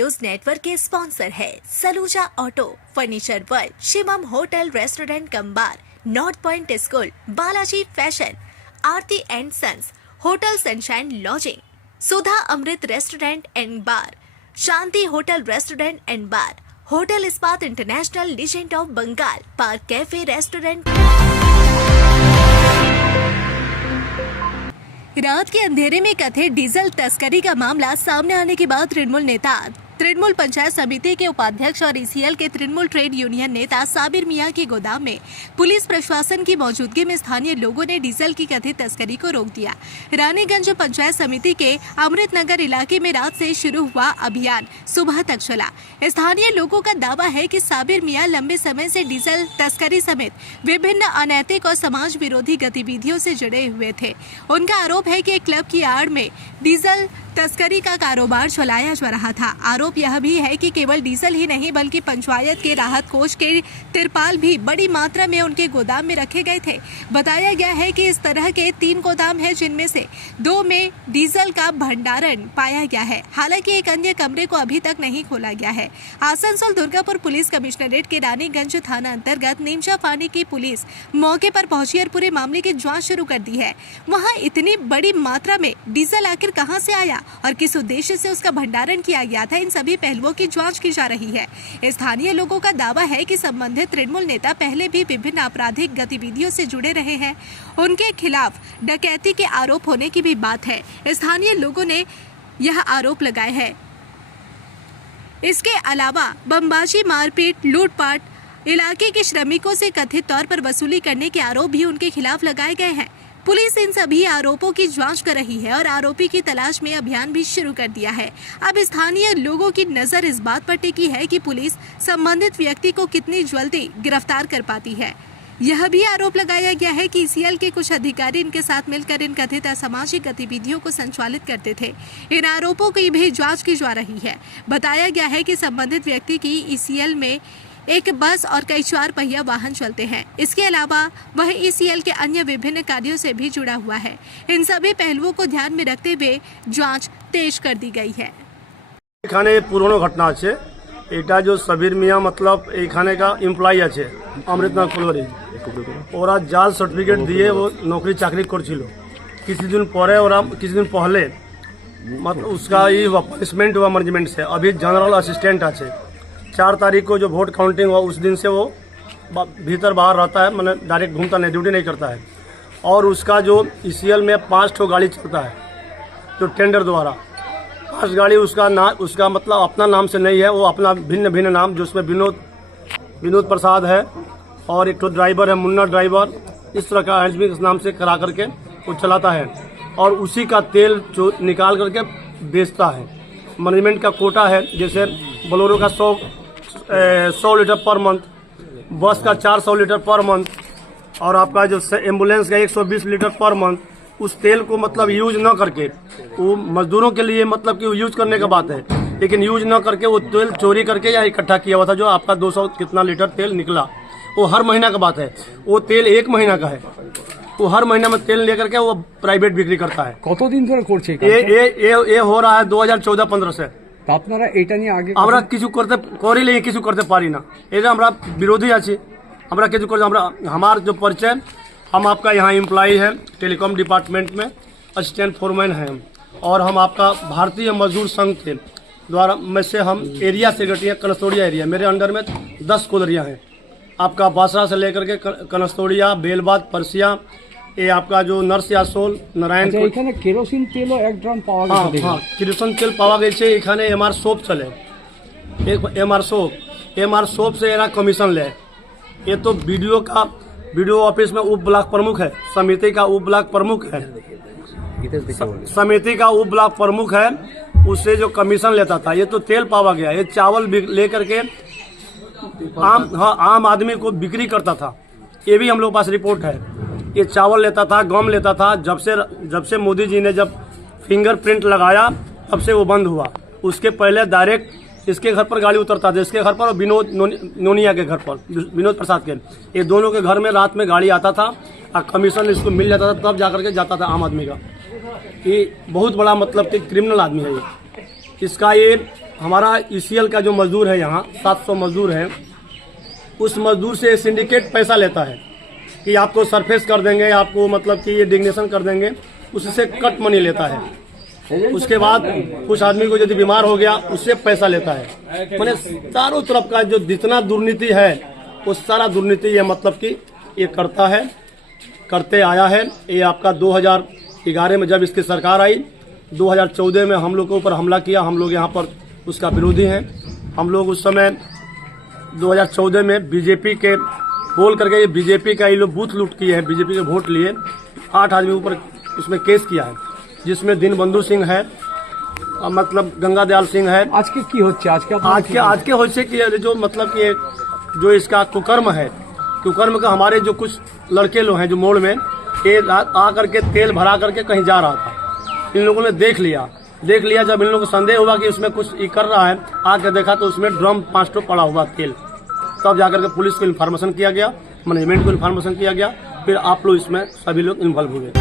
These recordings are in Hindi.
न्यूज नेटवर्क के स्पॉन्सर है Saluja auto, furniture world, Shivam hotel restaurant cum bar, north point school, Balaji fashion, Aarti and sons, hotel sunshine lodging, Sudha Amrit restaurant and bar, Shanti hotel restaurant and bar, hotel Ispat international legend of Bengal, park cafe restaurant. रात के अंधेरे में कथित डीजल तस्करी का मामला सामने आने के बाद तृणमूल पंचायत समिति के उपाध्यक्ष और ईसीएल के तृणमूल ट्रेड यूनियन नेता साबिर मियां की गोदाम में पुलिस प्रशासन की मौजूदगी में स्थानीय लोगों ने डीजल की कथित तस्करी को रोक दिया। रानीगंज पंचायत समिति के अमृतनगर इलाके में रात से शुरू हुआ अभियान सुबह तक चला। स्थानीय लोगों का दावा है कि साबिर मियां लंबे समय से डीजल तस्करी समेत विभिन्न अनैतिक और समाज विरोधी गतिविधियों से जुड़े हुए थे। उनका आरोप है कि एक क्लब की आड़ में डीजल तस्करी का कारोबार चलाया जा रहा था। आरोप यह भी है कि केवल डीजल ही नहीं बल्कि पंचायत के राहत कोष के तिरपाल भी बड़ी मात्रा में उनके गोदाम में रखे गए थे। बताया गया है कि इस तरह के 3 गोदाम हैं, जिनमें से 2 में डीजल का भंडारण पाया गया है। हालांकि एक अन्य कमरे को अभी तक नहीं खोला गया है। आसनसोल दुर्गापुर पुलिस कमिश्नरेट के रानीगंज थाना अंतर्गत नीमचा पानी की पुलिस मौके पर पहुंची और पूरे मामले की जाँच शुरू कर दी है। वहाँ इतनी बड़ी मात्रा में डीजल आखिर कहाँ से आया और किस उद्देश्य से उसका भंडारण किया गया था, इन सभी पहलुओं की जांच की जा रही है। स्थानीय लोगों का दावा है कि संबंधित तृणमूल नेता पहले भी विभिन्न आपराधिक गतिविधियों से जुड़े रहे हैं। उनके खिलाफ डकैती के आरोप होने की भी बात है। स्थानीय लोगों ने यह आरोप लगाए हैं। इसके अलावा बमबाजी, मारपीट, लूटपाट, इलाके के श्रमिकों से कथित तौर पर वसूली करने के आरोप भी उनके खिलाफ लगाए गए हैं। पुलिस इन सभी आरोपों की जांच कर रही है और आरोपी की तलाश में अभियान भी शुरू कर दिया है। अब स्थानीय लोगों की नजर इस बात पर टिकी है कि पुलिस संबंधित व्यक्ति को कितनी जल्दी गिरफ्तार कर पाती है। यह भी आरोप लगाया गया है कि ईसीएल के कुछ अधिकारी इनके साथ मिलकर इन कथित असामाजिक गतिविधियों को संचालित करते थे। इन आरोपों की भी जाँच की जा रही है। बताया गया है कि संबंधित व्यक्ति की ईसीएल में एक बस और कई 4 पहिया वाहन चलते हैं। इसके अलावा वह ईसीएल के अन्य विभिन्न कार्यों से भी जुड़ा हुआ है। इन सभी पहलुओं को ध्यान में रखते हुए जांच तेज कर दी गई है। এখানে পুরনো ঘটনা আছে। এটা যে সাবির মিয়া मतलब এখানে का এমপ্লয়ি আছে অমৃতনগর কলোনি, ওরা জাল সার্টিফিকেট দিয়ে ও नौकरी चाकरी করছিল। किसी दिन पहले मतलब उसका ये पनिशमेंट हुआ मैनेजमेंट से। अभी जनरल असिस्टेंट আছে। 4 तारीख को जो वोट काउंटिंग हुआ उस दिन से वो भीतर बाहर रहता है, मतलब डायरेक्ट घूमता नहीं, ड्यूटी नहीं करता है। और उसका जो ईसीएल में 5 ठो गाड़ी चलता है तो टेंडर द्वारा 5 गाड़ी उसका मतलब अपना नाम से नहीं है, वो अपना भिन्न नाम, जो उसमें विनोद प्रसाद है और एक तो ड्राइवर है मुन्ना ड्राइवर, इस तरह का एचबी के नाम से करा करके वो चलाता है और उसी का तेल जो निकाल करके बेचता है। मैनेजमेंट का कोटा है, जैसे बोलेरो का 100 लीटर पर मंथ, बस का 400 लीटर पर मंथ और आपका जो एम्बुलेंस का 120 लीटर पर मंथ। उस तेल को मतलब यूज न करके, वो मजदूरों के लिए मतलब कि यूज करने का बात है, लेकिन यूज न करके वो तेल चोरी करके या इकट्ठा किया हुआ था। जो आपका 200 कितना लीटर तेल निकला, वो हर महीना का बात है। वो तेल 1 महीना का है, वो हर महीना में तेल लेकर के वो प्राइवेट बिक्री करता है। কত দিন ধরে করছে? ये हो रहा है 2014-15 से। আপনারা এটা নিয়ে আগে আমরা কিছু করতে করিলে কিছু করতে পারি না, এটা আমরা বিরোধী আছি। আমরা কিছু করতে हमार जो परिचय, हम आपका यहाँ एम्प्लॉई है टेलीकॉम डिपार्टमेंट में, असिस्टेंट फोरमैन हैं हम, और हम आपका भारतीय मजदूर संघ के द्वारा में से हम एरिया सेक्रेटरी हैं कनस्तोड़िया एरिया। मेरे अंडर में 10 कोदरियाँ हैं, आपका बासरा से लेकर के कनस्तोड़िया, बेलबाद, परसिया, ये आपका जो नरसियासोल, नारायण केरोसिन तेल 1 ड्राम पावा गया। हाँ, केरोसिन तेल पावा गए। एखाने एमआर सोप चले, एमआर सोप से एना कमीशन ले। ये तो वीडियो ऑफिस में उप ब्लॉक प्रमुख है, समिति का उप ब्लॉक प्रमुख है, समिति का उप ब्लॉक प्रमुख है, उससे जो कमीशन लेता था। ये तो तेल पावा गया। ये चावल लेकर के आम आदमी को बिक्री करता था, ये भी हम लोग पास रिपोर्ट है। ये चावल लेता था, गम लेता था। जब से मोदी जी ने जब फिंगरप्रिंट लगाया तब से वो बंद हुआ। उसके पहले डायरेक्ट इसके घर पर गाड़ी उतरता था, इसके घर पर और विनोद नोनिया के घर पर, विनोद प्रसाद के, ये दोनों के घर में रात में गाड़ी आता था और कमीशन इसको मिल जाता था, तब जाकर के जाता था आम आदमी का। ये बहुत बड़ा मतलब कि क्रिमिनल आदमी है ये। इसका ये हमारा ईसीएल का जो मजदूर है यहाँ 700 मजदूर हैं, उस मजदूर से सिंडिकेट पैसा लेता है कि आपको सरफेस कर देंगे, आपको मतलब कि ये डिग्नेशन कर देंगे, उससे कट मनी लेता है। उसके बाद कुछ आदमी को यदि बीमार हो गया उससे पैसा लेता है। मैंने चारों तरफ का जो जितना दुर्नीति है वो सारा दुर्नीति ये मतलब कि ये करता है, करते आया है। ये आपका 2011 में जब इसकी सरकार आई, 2014 में हम लोग के ऊपर हमला किया, हम लोग यहाँ पर उसका विरोधी हैं। हम लोग उस समय 2014 में बीजेपी के बोल करके, ये बीजेपी का ये लोग बूथ लूट किए हैं, बीजेपी के वोट लिए 8 आदमी ऊपर उसमें केस किया है, जिसमें दीनबंधु सिंह है, मतलब गंगा दयाल सिंह है। आज के की होच्छे आज के होच्छे कि जो मतलब कि जो इसका कुकर्म है, कुकर्म का हमारे जो कुछ लड़के लोग हैं जो मोड़ में ये आ करके तेल भरा करके कहीं जा रहा था, इन लोगों ने देख लिया। जब इन लोगों को संदेह हुआ कि उसमें कुछ ये कर रहा है, आके देखा तो उसमें ड्रम 5 टो पड़ा हुआ तेल। तब जाकर के पुलिस को इन्फॉर्मेशन किया गया, मैनेजमेंट को इन्फॉर्मेशन किया गया, फिर आप लोग इसमें सभी लोग इन्वॉल्व हुए।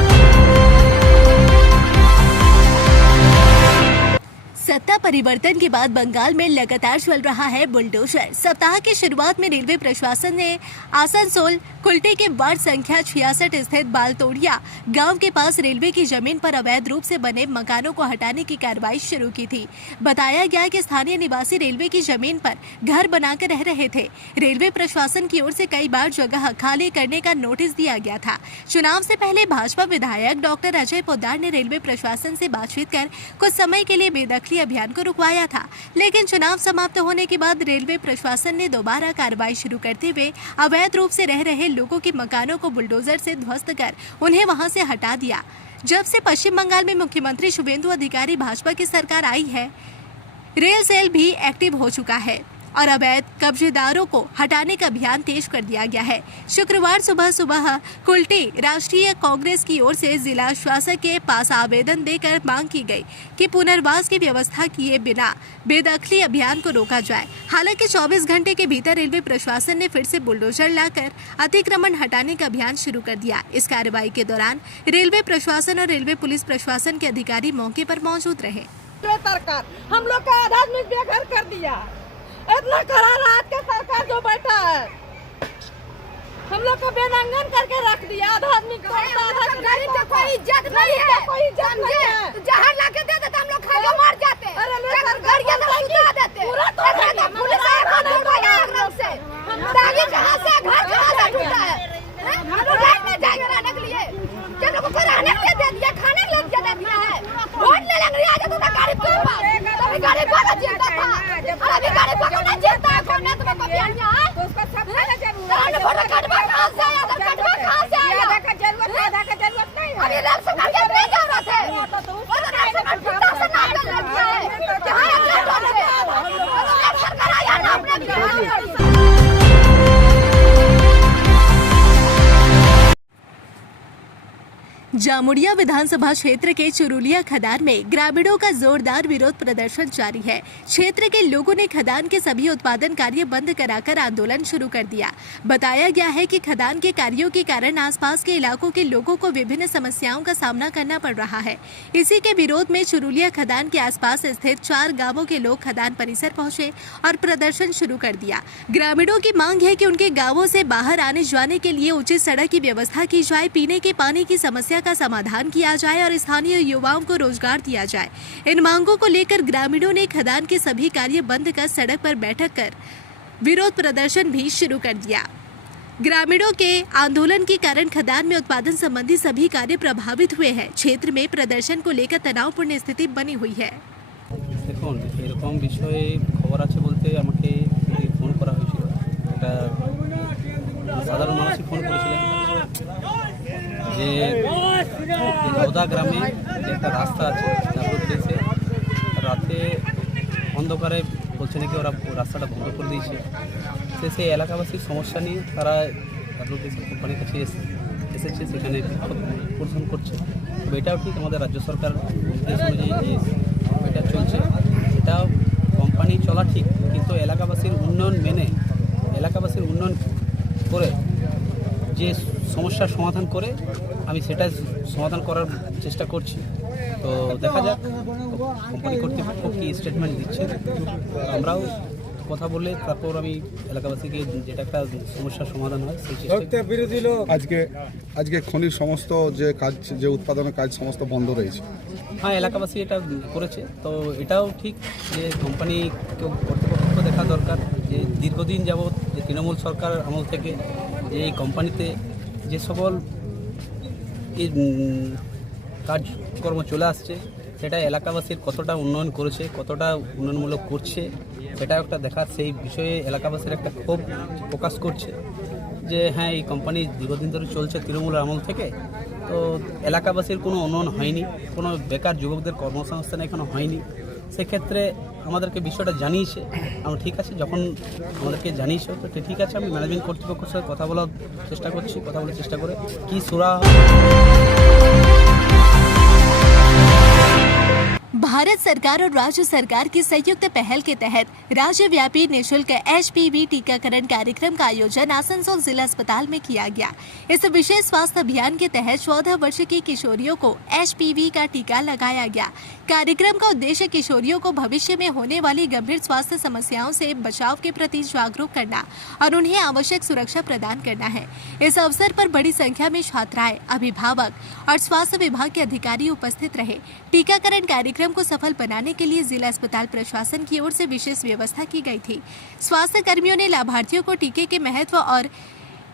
सत्ता परिवर्तन के बाद बंगाल में लगातार चल रहा है बुलडोजर। सप्ताह की शुरुआत में रेलवे प्रशासन ने आसनसोल कुल्टी के वार्ड संख्या 66 स्थित बालतोड़िया गांव के पास रेलवे की जमीन पर अवैध रूप से बने मकानों को हटाने की कार्रवाई शुरू की थी। बताया गया कि स्थानीय निवासी रेलवे की जमीन पर घर बनाकर रह रहे थे। रेलवे प्रशासन की ओर से कई बार जगह खाली करने का नोटिस दिया गया था। चुनाव से पहले भाजपा विधायक डॉक्टर अजय पोद्दार ने रेलवे प्रशासन से बातचीत कर कुछ समय के लिए बेदखली अभियान को रुकवाया था, लेकिन चुनाव समाप्त होने के बाद रेलवे प्रशासन ने दोबारा कार्रवाई शुरू करते हुए अवैध रूप से रह रहे लोगों के मकानों को बुलडोजर से ध्वस्त कर उन्हें वहां से हटा दिया। जब से पश्चिम बंगाल में मुख्यमंत्री शुभेंदु अधिकारी भाजपा की सरकार आई है, रेल सेल भी एक्टिव हो चुका है और अवैध कब्जेदारों को हटाने का अभियान तेज कर दिया गया है। शुक्रवार सुबह कुल्टी राष्ट्रीय कांग्रेस की ओर से जिला शासक के पास आवेदन देकर मांग की गई कि पुनर्वास की व्यवस्था किए बिना बेदखली अभियान को रोका जाए। हालांकि 24 घंटे के भीतर रेलवे प्रशासन ने फिर से बुलडोजर लाकर अतिक्रमण हटाने का अभियान शुरू कर दिया। इस कार्रवाई के दौरान रेलवे प्रशासन और रेलवे पुलिस प्रशासन के अधिकारी मौके पर मौजूद रहे। सरकार हम लोग का आदमी बेघर कर दिया। इतना खरा रात के सरकार जो बैठा है, हम लोग को बेनंगन करके रख दिया। आधा आदमी को गरीब का कोई इज्जत नहीं है, कोई इज्जत नहीं है। तो जहर ला के दे देते हम लोग खा के मर जाते। अरे सरकार ये तो सुना देते पूरा तो पुलिस आया नहीं गया आगरा से। हम ताली कहां से घर कहां से टूटा है? हम लोग लाइन में जाएंगे रहने के लिए, जब लोगों को रहने के लिए दे दिया, खाने के लिए दे दिया है। वोट ले लेंगे आज तो गरीब के पास, अभी गरीब को जीता था और अभी गरीब को नहीं जीता है। हमने तो कभी आया तो उसका सब खाना जरूर है। हमने वोट कटवा कहां से आया? कटवा कहां से आया? आधा का जरूरत नहीं है। अभी रेल सरकार के नहीं जरूरत है, वो तो रेल सरकार कितना से नाम ले लिया है। जहां अगला टोल से रेल सरकार आया ना अपने जामुड़िया विधानसभा क्षेत्र के चुरुलिया खदान में ग्रामीणों का जोरदार विरोध प्रदर्शन जारी है। क्षेत्र के लोगों ने खदान के सभी उत्पादन कार्य बंद कराकर आंदोलन शुरू कर दिया। बताया गया है कि खदान के कार्यों के कारण आसपास के इलाकों के लोगों को विभिन्न समस्याओं का सामना करना पड़ रहा है। इसी के विरोध में चुरुलिया खदान के आसपास स्थित 4 गांवों के लोग खदान परिसर पहुंचे और प्रदर्शन शुरू कर दिया। ग्रामीणों की मांग है कि उनके गाँवों से बाहर आने जाने के लिए उचित सड़क की व्यवस्था की जाए, पीने के पानी की समस्या का समाधान किया जाए और स्थानीय युवाओं को रोजगार दिया जाए। इन मांगों को लेकर ग्रामीणों ने खदान के सभी कार्य बंद कर सड़क पर बैठक कर विरोध प्रदर्शन भी शुरू कर दिया। ग्रामीणों के आंदोलन के कारण खदान में उत्पादन संबंधी सभी कार्य प्रभावित हुए हैं। क्षेत्र में प्रदर्शन को लेकर तनावपूर्ण स्थिति बनी हुई है। দেখুন এরকম বিষয়ে খবর আছে বলতে আমাকে ফোন করা হয়েছিল। একটা সাধারণ মানুষই ফোন করেছিলেন যে গদা গ্রামে যে একটা রাস্তা আছে তার উদ্দেশ্যে রাতে অন্ধকারে বলছে নাকি ওরা রাস্তাটা বন্ধ করে দিয়েছে। সেই এলাকাবাসীর সমস্যা নিয়ে তারা উদ্দেশ্যে কোম্পানির কাছে এসেছে, সেখানে প্রদর্শন করছে। তবে এটাও ঠিক আমাদের রাজ্য সরকার নির্দেশ অনুযায়ী যে এটা চলছে, এটা কোম্পানি চলা ঠিক, কিন্তু এলাকাবাসীর উন্নয়ন মেনে এলাকাবাসীর উন্নয়ন করে যে সমস্যার সমাধান করে আমি সেটা সমাধান করার চেষ্টা করছি। তো দেখা যাক কোম্পানি কর্তৃপক্ষ কী স্টেটমেন্ট দিচ্ছে। আমরাও কথা বলে তারপর আমি এলাকাবাসীকে যেটা একটা সমস্যার সমাধান হয় সেই চেষ্টা। আজকে আজকে খনির সমস্ত যে কাজ, যে উৎপাদনের কাজ সমস্ত বন্ধ রয়েছে। হ্যাঁ, এলাকাবাসী এটা করেছে, তো এটাও ঠিক যে কোম্পানি কর্তৃপক্ষ দেখা দরকার যে দীর্ঘদিন যাবৎ যে তৃণমূল সরকার আমল থেকে যে এই কোম্পানিতে যে সকল কাজকর্ম চলে আসছে সেটা এলাকাবাসীর কতটা উন্নয়ন করেছে, কতটা উন্নয়নমূলক করছে সেটাও একটা দেখার, সেই বিষয়ে এলাকাবাসীর একটা ক্ষোভ প্রকাশ করছে যে হ্যাঁ এই কোম্পানি দীর্ঘদিন ধরে চলছে তৃণমূলের আমল থেকে, তো এলাকাবাসীর কোনো উন্নয়ন হয়নি, কোনো বেকার যুবকদের কর্মসংস্থান এখনো হয়নি। সেক্ষেত্রে আমাদেরকে বিষয়টা জানিয়েছে, আমরা ঠিক আছে যখন আমাদেরকে জানিয়েছে তো ঠিক আছে, আমি ম্যানেজমেন্ট কর্তৃপক্ষের সাথে কথা বলার চেষ্টা করছি, কথা বলার চেষ্টা করে কী সুরা। भारत सरकार और राज्य सरकार की संयुक्त पहल के तहत राज्यव्यापी निःशुल्क HPV टीकाकरण कार्यक्रम का आयोजन आसनसोल जिला अस्पताल में किया गया। इस विशेष स्वास्थ्य अभियान के तहत 14 वर्ष की किशोरियों को HPV का टीका लगाया गया। कार्यक्रम का उद्देश्य किशोरियों को भविष्य में होने वाली गंभीर स्वास्थ्य समस्याओं से बचाव के प्रति जागरूक करना और उन्हें आवश्यक सुरक्षा प्रदान करना है। इस अवसर पर बड़ी संख्या में छात्राएं, अभिभावक और स्वास्थ्य विभाग के अधिकारी उपस्थित रहे। टीकाकरण कार्यक्रम को सफल बनाने के लिए जिला अस्पताल प्रशासन की ओर से विशेष व्यवस्था की गई थी। स्वास्थ्य कर्मियों ने लाभार्थियों को टीके के महत्व और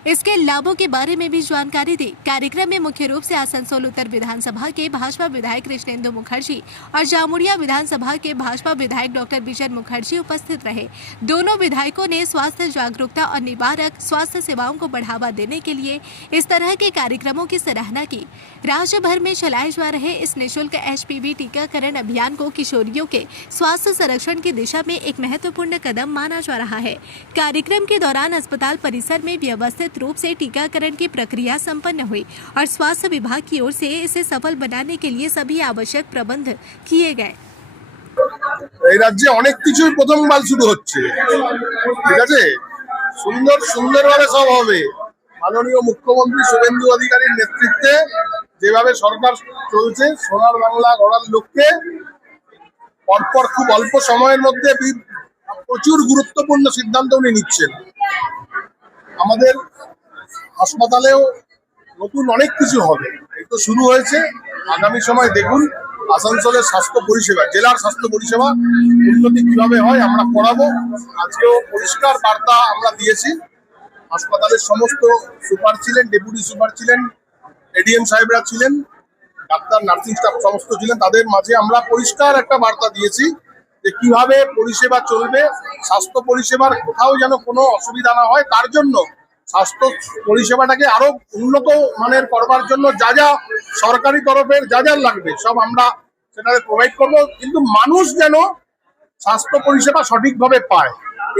इसके लाभों के बारे में भी जानकारी दी। कार्यक्रम में मुख्य रूप से आसनसोल उत्तर विधानसभा के भाजपा विधायक कृष्णेंदु मुखर्जी और जामुड़िया विधानसभा के भाजपा विधायक डॉक्टर बिजन मुखर्जी उपस्थित रहे। दोनों विधायकों ने स्वास्थ्य जागरूकता और निवारक स्वास्थ्य सेवाओं को बढ़ावा देने के लिए इस तरह के कार्यक्रमों की सराहना की। राज्य भर में चलाए जा रहे इस निःशुल्क HPV टीकाकरण अभियान को किशोरियों के स्वास्थ्य संरक्षण की दिशा में एक महत्वपूर्ण कदम माना जा रहा है। कार्यक्रम के दौरान अस्पताल परिसर में व्यवस्थित रूप से टीकाकरण की प्रक्रिया संपन्न हुई और स्वास्थ्य विभाग की ओर से इसे सफल बनाने के लिए सभी आवश्यक प्रबंध किए गए। এই রাজ্যে অনেক কিছুই প্রথমবার শুরু হচ্ছে, ঠিক আছে, সুন্দরভাবে সব হবে। মাননীয় মুখ্যমন্ত্রী শুভেন্দু অধিকারীর নেতৃত্বে যেভাবে সরকার চলছে, সোনার বাংলা গড়ার লক্ষ্যে পরপর খুব অল্প সময়ের মধ্যে প্রচুর গুরুত্বপূর্ণ সিদ্ধান্ত উনি নিচ্ছেন। আমাদের হাসপাতালেও নতুন অনেক কিছু হবে, এই তো শুরু হয়েছে। আগামী সময় দেখুন আসানসোলের স্বাস্থ্য পরিষেবা, জেলার স্বাস্থ্য পরিষেবা উন্নতি কিভাবে হয় আমরা করাবো। আজকেও পরিষ্কার বার্তা আমরা দিয়েছি। হাসপাতালের সমস্ত সুপার ছিলেন, ডেপুটি সুপার ছিলেন, ADM সাহেবরা ছিলেন, ডাক্তার, নার্সিং স্টাফ সমস্ত ছিলেন, তাদের মাঝে আমরা পরিষ্কার একটা বার্তা দিয়েছি যে কিভাবে পরিষেবা চলবে, স্বাস্থ্য পরিষেবার কোথাও যেন কোনো অসুবিধা না হয়, তার জন্য স্বাস্থ্য পরিষেবাটাকে আরো উন্নত মানের করবার জন্য যা যা সরকারি তরফের যা যা লাগবে সব আমরা সেটাকে প্রোভাইড করবো, কিন্তু মানুষ যেন স্বাস্থ্য পরিষেবা সঠিকভাবে পায়।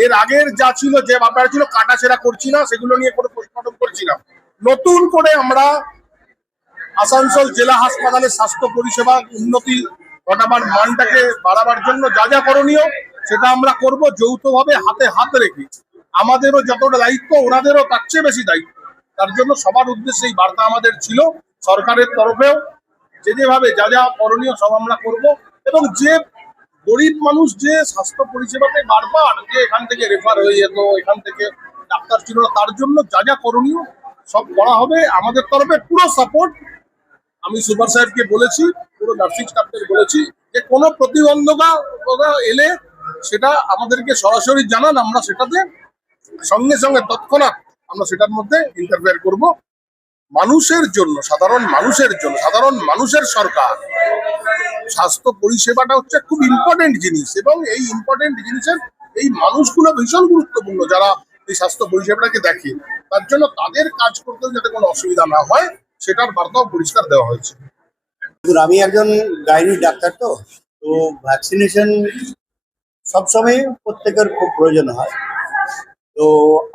এর আগের যা ছিল, যে ব্যাপার ছিল, কাটাছেড়া করছি না, সেগুলো নিয়ে কোনো প্রশ্ন করছি না। নতুন করে আমরা আসানসোল জেলা হাসপাতালের স্বাস্থ্য পরিষেবা উন্নতি ঘটাবার, মানটাকে বাড়াবার জন্য যা যা করণীয় সেটা আমরা করব, যৌথভাবে হাতে হাত রেখে। আমাদেরও যতটা দায়িত্ব ওনাদেরও তার চেয়ে বেশি দায়িত্ব। তার জন্য সবার উদ্দেশ্যে এই বার্তা আমাদের ছিল। সরকারের তরফেও যেভাবে যা যা করণীয় সব আমরা করব, এবং যে গরিব মানুষ যে স্বাস্থ্য পরিষেবাতে বারবার যে এখান থেকে রেফার হয়ে যেত, এখান থেকে ডাক্তার ছিল না, তার জন্য যা যা করণীয় সব করা হবে। আমাদের তরফে পুরো সাপোর্ট। আমি সুপার সাহেবকে বলেছি, পুরো নার্সিং স্টাফকে বলেছি যে কোনো প্রতিবন্ধকতা এলে সেটা আমাদেরকে সরাসরি জানান, আমরা সেটাতে সঙ্গে সঙ্গে তৎক্ষণাৎ আমরা সেটার মধ্যে ইন্টারফেয়ার করব। মানুষের জন্য, সাধারণ মানুষের জন্য, সাধারণ মানুষের সরকার, স্বাস্থ্য পরিষেবাটা হচ্ছে খুব ইম্পর্টেন্ট জিনিস, এবং এই ইম্পর্টেন্ট জিনিসের এই মানুষগুলো ভীষণ গুরুত্বপূর্ণ যারা এই স্বাস্থ্য পরিষেবাটাকে দেখে। তার জন্য তাদের কাজ করতেও যাতে কোনো অসুবিধা না হয় সেটার বার্তাও পরিষ্কার দেওয়া হয়েছে। আমি একজন গাইনি ডাক্তার, তো ভ্যাকসিনেশন সবসময় প্রত্যেকের খুব প্রয়োজন হয়। তো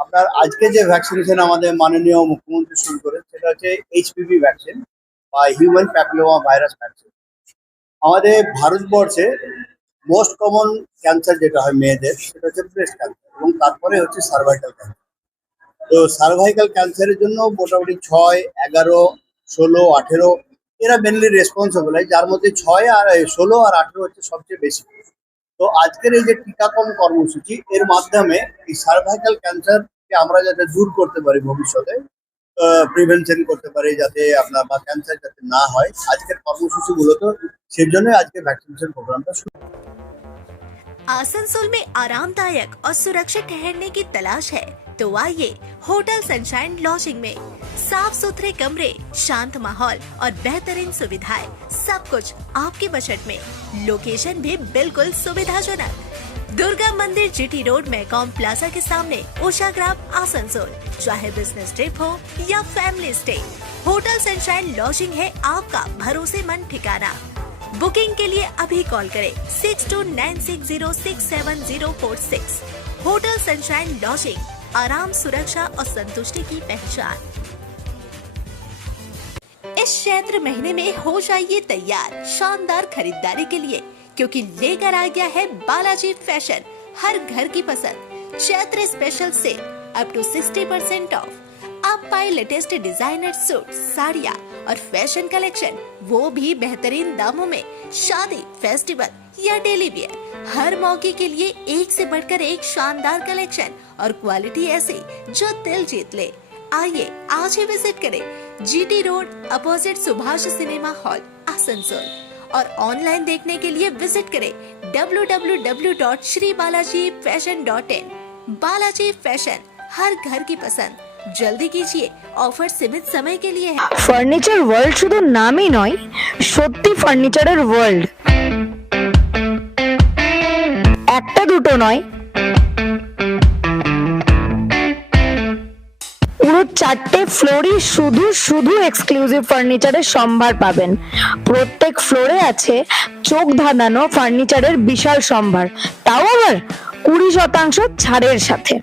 আপনার আজকে যে ভ্যাকসিনেশন আমাদের মাননীয় মুখ্যমন্ত্রী শুরু করেন সেটা হচ্ছে HPV ভ্যাকসিন বা হিউম্যান প্যাপিলোমা ভাইরাস ভ্যাকসিন। আমাদের ভারতবর্ষে মোস্ট কমন ক্যান্সার যেটা হয় মেয়েদের সেটা হচ্ছে ব্রেস্ট ক্যান্সার, এবং তারপরে হচ্ছে সার্ভাইকাল ক্যান্সার। তো সার্ভাইকাল ক্যান্সারের জন্য মোটামুটি 6, 11, 16, 18 এরা মেনলি রেসপন্সিবল হয়, যার মধ্যে 16 আর 18 হচ্ছে সবচেয়ে বেশি। তো আজকের এই যে টিকাকরণ কর্মসূচি, এর মাধ্যমে এই সার্ভাইকাল ক্যান্সারকে আমরা যাতে দূর করতে পারি, ভবিষ্যতে প্রিভেনশন করতে পারি, যাতে আপনার বা ক্যান্সার যাতে না হয়, আজকের কর্মসূচিগুলো তো সেই জন্য আজকে ভ্যাকসিনেশন প্রোগ্রামটা শুরু। आसनसोल में आरामदायक और सुरक्षित ठहरने की तलाश है तो आइए होटल सनशाइन लॉजिंग में। साफ सुथरे कमरे, शांत माहौल और बेहतरीन सुविधाएं, सब कुछ आपके बजट में। लोकेशन भी बिल्कुल सुविधाजनक। दुर्गा मंदिर जीटी रोड मैकॉम प्लाजा के सामने, उषाग्राम, आसनसोल। चाहे बिजनेस ट्रिप हो या family stay, hotel sunshine lodging है आपका भरोसेमंद ठिकाना। बुकिंग के लिए अभी कॉल करें 6296067046। होटल सनशाइन लॉजिंग, आराम, सुरक्षा और संतुष्टि की पहचान। इस चैत्र महीने में हो जाइए तैयार शानदार खरीदारी के लिए, क्योंकि लेकर आ गया है बालाजी फैशन हर घर की पसंद Chaitra special sale up to 60% off. आप पाए लेटेस्ट डिजाइनर सूट, साड़ियाँ और फैशन कलेक्शन, वो भी बेहतरीन दामों में। शादी, फेस्टिवल या डेली वियर, हर मौके के लिए एक से बढ़कर एक शानदार कलेक्शन और क्वालिटी ऐसी जो दिल जीत ले। आइए आज ही विजिट करें GT road opposite Subhash cinema hall, Asansol. और ऑनलाइन देखने के लिए विजिट करें www.shribalaji.fashion.in। बालाजी फैशन, हर घर की पसंद। जल्दी कीजिए, ऑफर सीमित समय के लिए है। ফার্নিচার ওয়ার্ল্ড শুধু নামই নয়, সত্যি ফার্নিচারের ওয়ার্ল্ড। একটা দুটো নয়, পুরো 4টে ফ্লোরই শুধু শুধু এক্সক্লুসিভ ফার্নিচারের সম্ভার পাবেন। প্রত্যেক ফ্লোরে আছে চোখ ধাঁধানো ফার্নিচারের বিশাল সম্ভার, তাও আবার 20% ছাড়ের সাথে।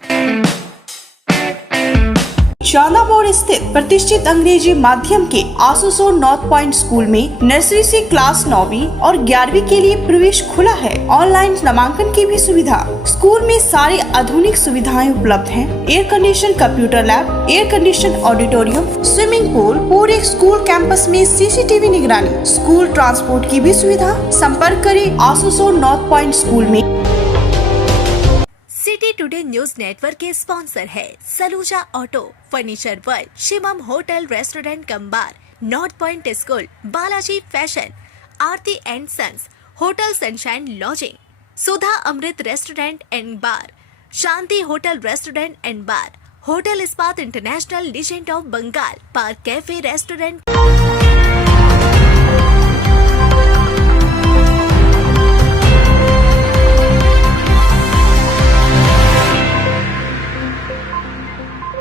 शाला मोड़ स्थित प्रतिष्ठित अंग्रेजी माध्यम के आसनसोल नॉर्थ पॉइंट स्कूल में नर्सरी से क्लास 9वीं और 11वीं के लिए प्रवेश खुला है। ऑनलाइन नामांकन की भी सुविधा। स्कूल में सारी आधुनिक सुविधाएं उपलब्ध हैं। Air condition computer lab, air condition auditorium, swimming pool, पूरे स्कूल कैंपस में सीसीटीवी निगरानी, स्कूल ट्रांसपोर्ट की भी सुविधा। संपर्क करें आसनसोल नॉर्थ पॉइंट स्कूल में। सिटी टुडे न्यूज नेटवर्क के स्पॉन्सर है Saluja auto, furniture world, Shivam hotel restaurant cum bar, north point school, Balaji fashion, Aarti and sons, hotel sunshine lodging, Sudha Amrit restaurant and bar, Shanti hotel restaurant and bar, hotel Ispat international, legend of Bengal, park cafe restaurant.